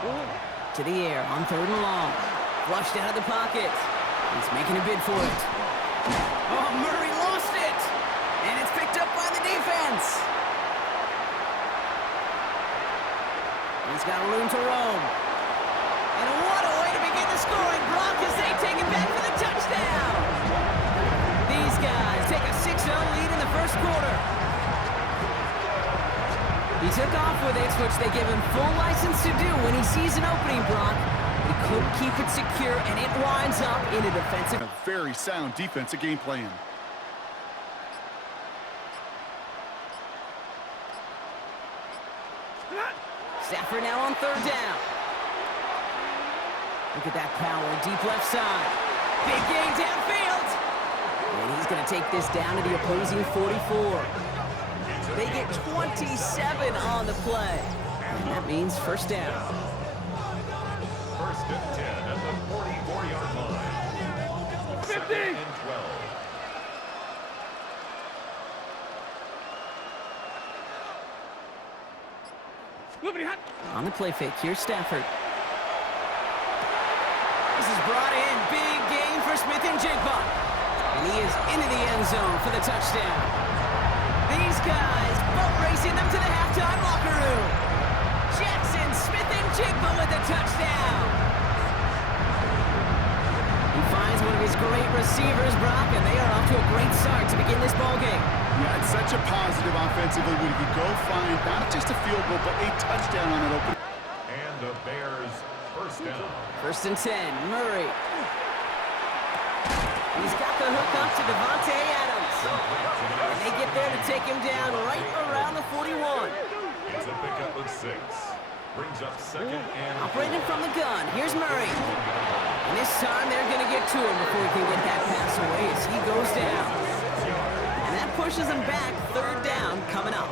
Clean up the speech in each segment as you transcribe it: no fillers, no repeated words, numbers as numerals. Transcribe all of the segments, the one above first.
To the air on 3rd and long. Flushed out of the pocket. He's making a bid for it. Oh, Murray lost it! And it's picked up by the defense. He's got room to roam. And what a way to begin the scoring block as they take it back for the touchdown. These guys take a 6-0 lead in the first quarter. He took off with it, which they give him full license to do when he sees an opening, Brock. He couldn't keep it secure, and it winds up in a defensive... A very sound defensive game plan. Stafford now on 3rd down. Look at that power, deep left side. Big gain downfield. And he's going to take this down to the opposing 44. They get 27 on the play. And that means first down. First and 10 at the 44-yard line. 50. Second and 12. On the play fake, here's Stafford. This is brought in. Big gain for Smith-Njigba. And he is into the end zone for the touchdown. These guys boat racing them to the halftime locker room. Jackson Smith-Njigba with the touchdown. He finds one of his great receivers, Brock, and they are off to a great start to begin this ballgame. Yeah, it's such a positive offensively when he could go find not just a field goal, but a touchdown on an open. And the Bears first down. First and 10, Murray. He's got the hook up to Devontae Adams. And they get there to take him down right around the 41. It's a pickup of 6. Brings up second and... Operating from the gun, here's Murray. And this time they're going to get to him before he can get that pass away as he goes down. And that pushes him back, 3rd down coming up.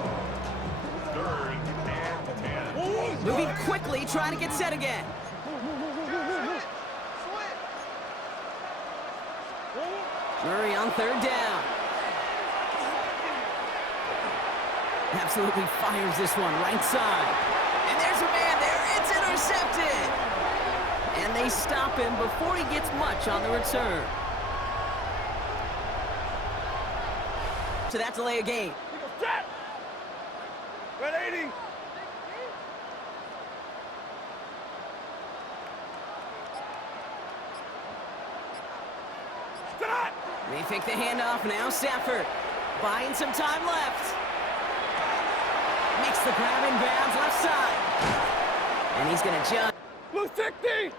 3rd and 10. Moving quickly, trying to get set again. Murray on 3rd down. Absolutely fires this one right side. And there's a man there. It's intercepted. And they stop him before he gets much on the return. So that delay a game. Red 80. They fake the handoff now. Stafford buying some time left. Makes the grab in bounds left side. And he's going to jump. Blue 60.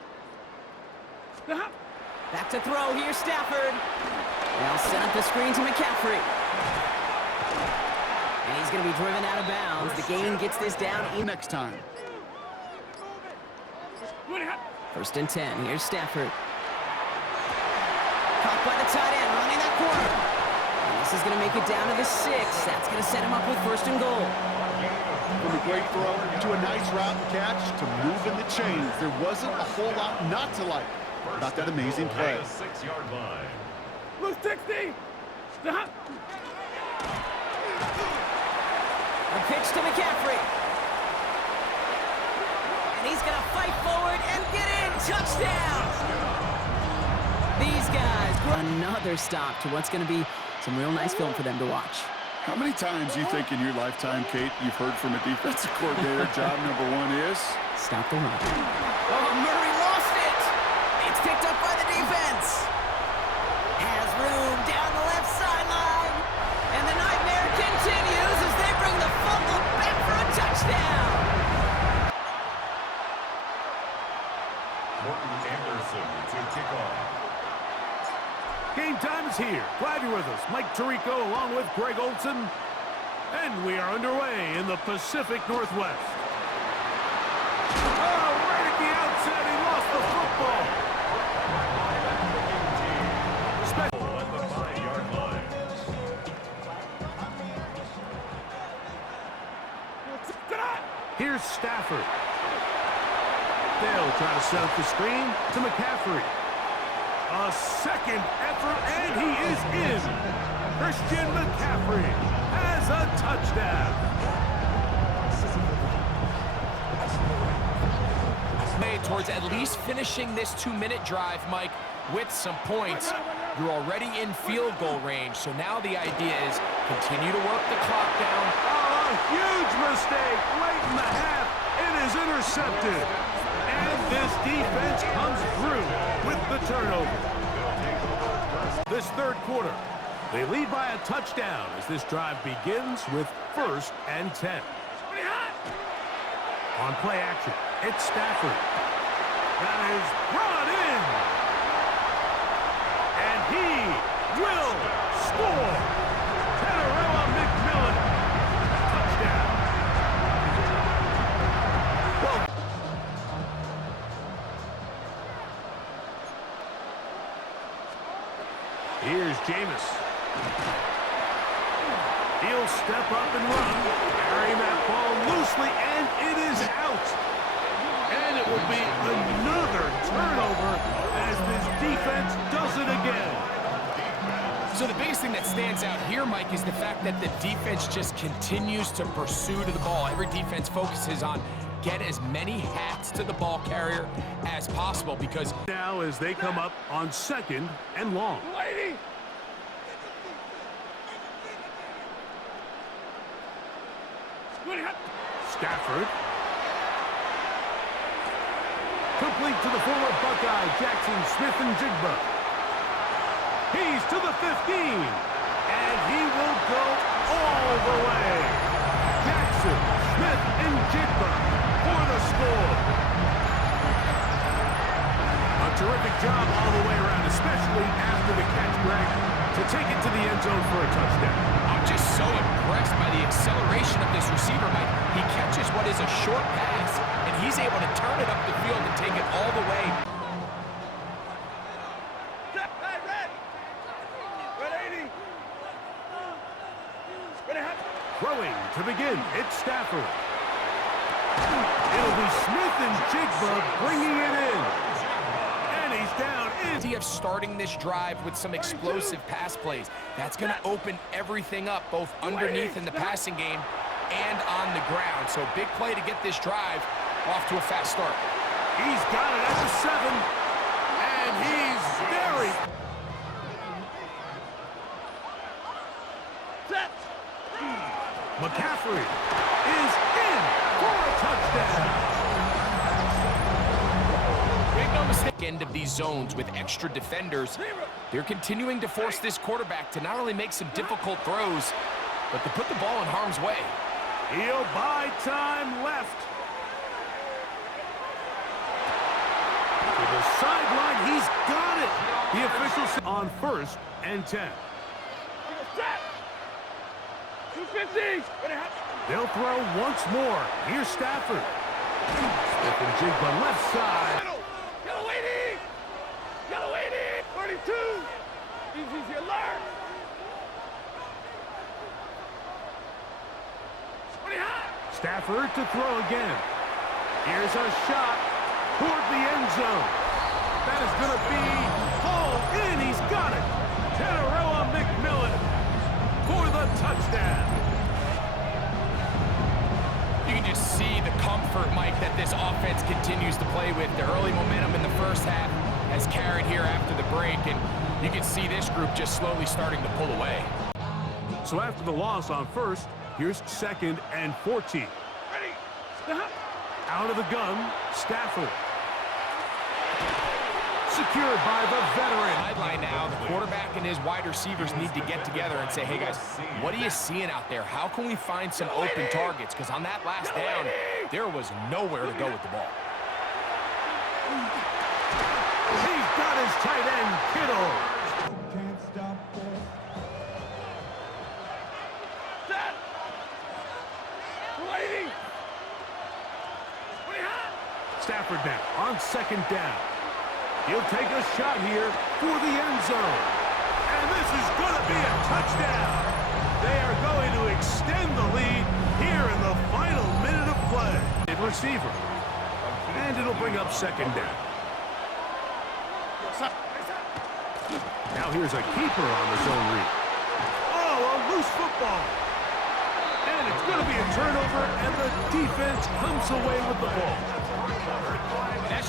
Back to throw. Here's Stafford. They'll set up the screen to McCaffrey. And he's going to be driven out of bounds. The gain gets this down Next time. First and 10. Here's Stafford. Caught by the tight end, running that corner. And this is going to make it down to the 6. That's going to set him up with 1st and goal. From a great throw to a nice route and catch to moving the chains. There wasn't a whole lot not to like about that amazing play. At the 6-yard line. Blue 60. A pitch to McCaffrey. And he's going to fight forward and get in. Touchdown! These guys, another stop to what's going to be some real nice film for them to watch. How many times do you think in your lifetime, Kate, you've heard from a defensive coordinator, job number 1 is? Stop the run. Oh, Murray lost it. It's picked up by the defense. Has room down the left sideline. And the nightmare continues as they bring the fumble back for a touchdown. Morton Anderson to kick off. Game time is here. Glad you're with us. Mike Tirico along with Greg Olson. And we are underway in the Pacific Northwest. Oh, right at the outset, he lost the football. At the 5-yard line. Here's Stafford. They'll try to set up the screen to McCaffrey. A second effort, and he is in. Christian McCaffrey has a touchdown. towards at least finishing this 2-minute drive, Mike, with some points. You're already in field goal range, so now the idea is continue to work the clock down. Oh, a huge mistake late in the half. It is intercepted. And this defense comes through with the turnover. This third quarter, they lead by a touchdown as this drive begins with 1st and 10. On play action, it's Stafford. That is brought in. And he will score. Tenerella McMillan. Touchdown. Well, here's Jameis. He'll step up and run, carrying that ball loosely, and it is out. And it will be another turnover as this defense does it again. So the biggest thing that stands out here, Mike, is the fact that the defense just continues to pursue to the ball. Every defense focuses on get as many hats to the ball carrier as possible because now as they come up on 2nd and long. Stafford. Complete to the former Buckeye, Jackson Smith-Njigba. He's to the 15, and he will go all the way. Jackson Smith-Njigba for the score. A terrific job all the way around, especially after the catch, Greg, to take it to the end zone for a touchdown. I'm just so impressed by the acceleration of this receiver, Mike. He catches what is a short pass, and he's able to turn it up the field and take it all the way. Throwing to begin, it's Stafford. It'll be Smith-Njigba bringing it in. And he's down in. Of starting this drive with some explosive pass plays. That's going to open everything up, both underneath in the passing game and on the ground. So big play to get this drive off to a fast start. He's got it at the 7, and he's very... McCaffrey is in for a touchdown. Make no mistake, end of these zones with extra defenders. They're continuing to force this quarterback to not only make some difficult throws, but to put the ball in harm's way. He'll buy time left. To the sideline, he's got it. The officials on 1st and 10. They'll throw once more. Here's Stafford. Smith-Njigba left side. Yellow 32. Easy to learn. Stafford to throw again. Here's a shot toward the end zone. That is going to be hauled in. He's got it. Tenerella McMillan for the touchdown. You can just see the comfort, Mike, that this offense continues to play with. The early momentum in the first half has carried here after the break, and you can see this group just slowly starting to pull away. So after the loss on 1st, here's 2nd and 14. Out of the gun, Stafford. Secured by the veteran. Sideline now, the quarterback and his wide receivers need to get together and say, hey guys, what are you seeing out there? How can we find some open targets? Because on that last down, there was nowhere to go with the ball. He's got his tight end, Kittle. Can't stop this. Stafford now on 2nd down. He'll take a shot here for the end zone. And this is going to be a touchdown. They are going to extend the lead here in the final minute of play. Receiver. And it'll bring up 2nd down. Now here's a keeper on the zone read. Oh, a loose football. And it's going to be a turnover, and the defense comes away with the ball.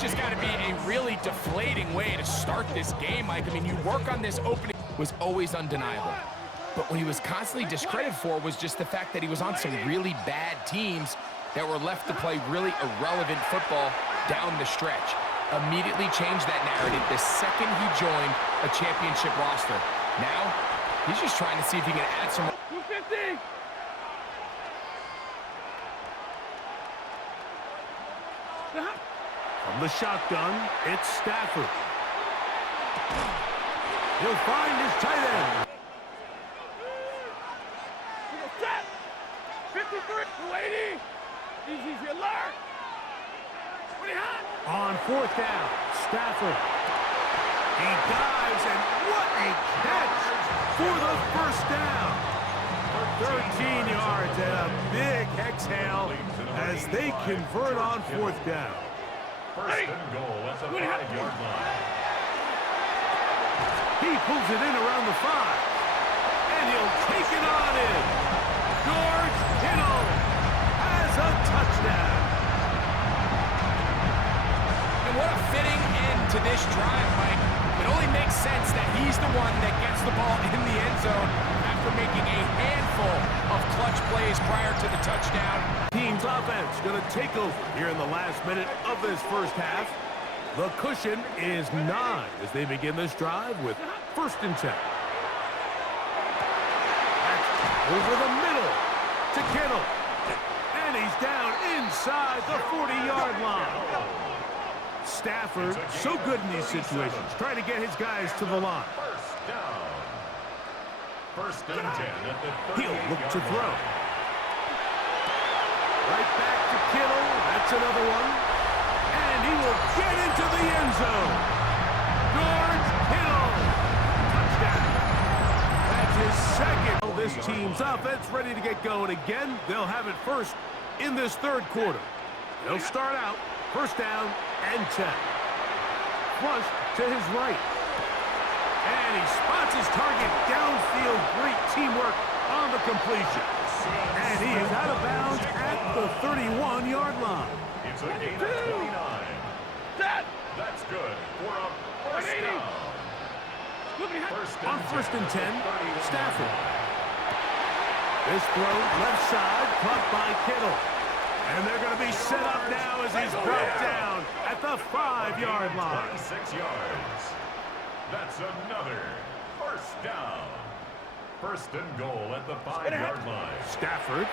that's just got to be a really deflating way to start this game, Mike. I mean, you work on this opening was always undeniable. But what he was constantly discredited for was just the fact that he was on some really bad teams that were left to play really irrelevant football down the stretch. Immediately changed that narrative the second he joined a championship roster. Now, he's just trying to see if he can add some... 250! From the shotgun, it's Stafford. He'll find his tight end. Set! 53! 280! Easy as you learn! What do you have? On fourth down, Stafford. He dives, and what a catch for the first down. 13 yards and a big exhale as they convert on fourth down. First and goal at the 5-yard line. He pulls it in around the 5, and he'll take it on in. George Kittle has a touchdown. And what a fitting end to this drive, Mike. It only makes sense that he's the one that gets the ball in the end zone after making a handful of clutch plays prior to the touchdown. Team's offense going to take over here in the last minute of this first half. The cushion is 9 as they begin this drive with first and 10. That's over the middle to Kittle. And he's down inside the 40-yard line. Stafford, so good in these situations, trying to get his guys to the line. First down. First and 10 at the 38-yard He'll look to throw. line. Right back to Kittle. That's another one. And he will get into the end zone. George Kittle. Touchdown. That's his second. This team's offense ready to get going again. They'll have it first in this third quarter. They'll start out first down and 10. Flush to his right. And he spots his target downfield. Great teamwork on the completion. And he is out of bounds at the 31-yard line. It's a gain of 29. Set! That's good for a first 180. down. On first and 10, Stafford. This throw left side, caught by Kittle. And they're going to be set up now as he's brought down at the 5-yard line. 26 yards. That's another first down. First and goal at the 5-yard line. Stafford.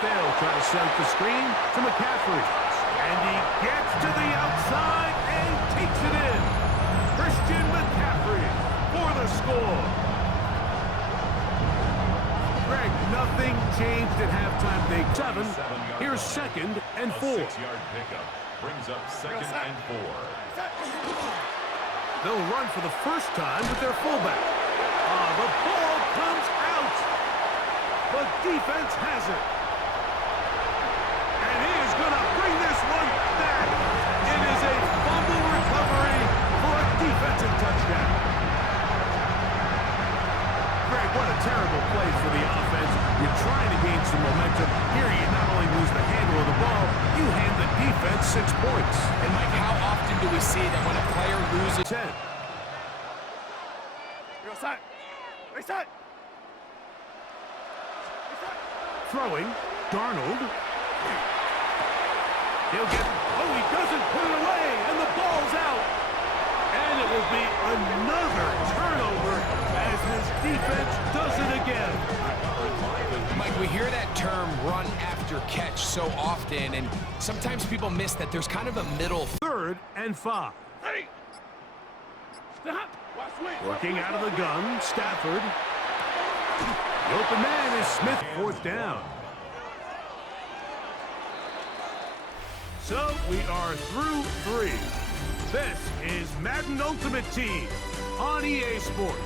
They'll try to set the screen to McCaffrey. And he gets to the outside and takes it in. Christian McCaffrey for the score. Greg, nothing changed at halftime. They 7. Here's second and 4. A 6-yard pickup brings up second and 4. They'll run for the first time with their fullback. The ball comes out. The defense has it. And he is going to bring this one back. It is a fumble recovery for a defensive touchdown. Greg, what a terrible play for the offense. You're trying to gain some momentum. Here you not only lose the handle of the ball, you hand the defense 6 points. And Mike, how often do we see that when a player loses 10. Throwing, Darnold. He'll get, he doesn't put it away, and the ball's out. And it will be another turnover as his defense does it again. Mike, we hear that term run after catch so often, and sometimes people miss that there's kind of a middle. 3rd and 5. Working out of the gun, Stafford. The open man is Smith. 4th down. So we are through 3. This is Madden Ultimate Team on EA Sports.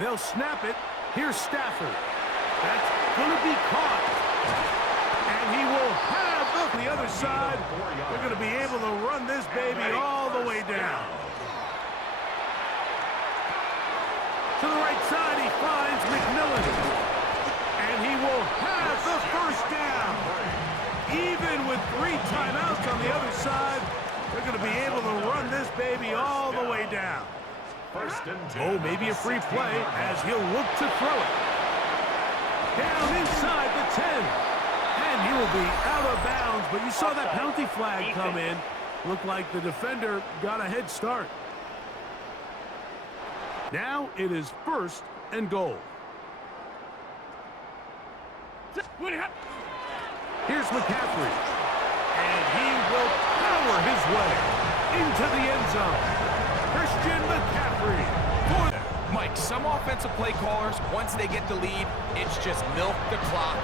They'll snap it. Here's Stafford. That's going to be caught. And he will have the other side. They're going to be able to run this baby all the way down. To the right side, he finds McMillan. And he will have the first down. Even with 3 timeouts on the other side, they're going to be able to run this baby all the way down. Oh, maybe a free play as he'll look to throw it. Down inside the 10. And he will be out of bounds, but you saw that penalty flag come in. Looked like the defender got a head start. Now it is 1st and goal. Here's McCaffrey. And he will power his way into the end zone. Christian McCaffrey. Mike, some offensive play callers, once they get the lead, it's just milk the clock.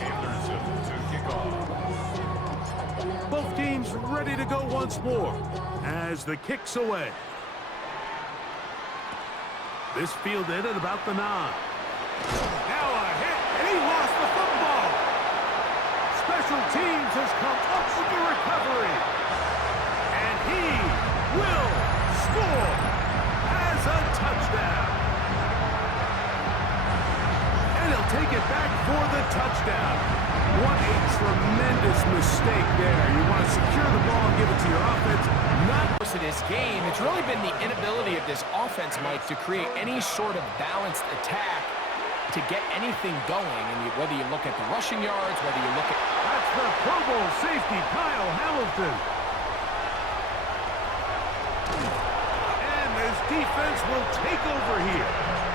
Anderson to kick off. Both teams ready to go once more as the kick's away. This fielded at about the 9. Now a hit, and he lost the football. Special teams has come up with the recovery. And he will score as a touchdown. And he'll take it back for the touchdown. What a tremendous mistake there. You want to secure the ball and give it to your offense. Not Of this game, it's really been the inability of this offense, Mike, to create any sort of balanced attack to get anything going. And whether you look at the rushing yards, whether you look at... That's the Pro Bowl safety, Kyle Hamilton. And this defense will take over here.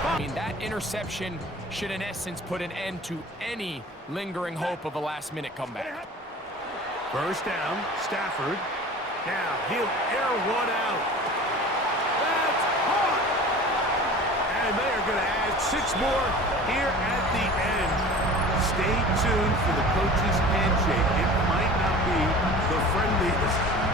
I mean, that interception should, in essence, put an end to any lingering hope of a last-minute comeback. First down, Stafford. Now he'll air one out. That's caught. And they are going to add 6 more here at the end. Stay tuned for the coach's handshake. It might not be the friendliest.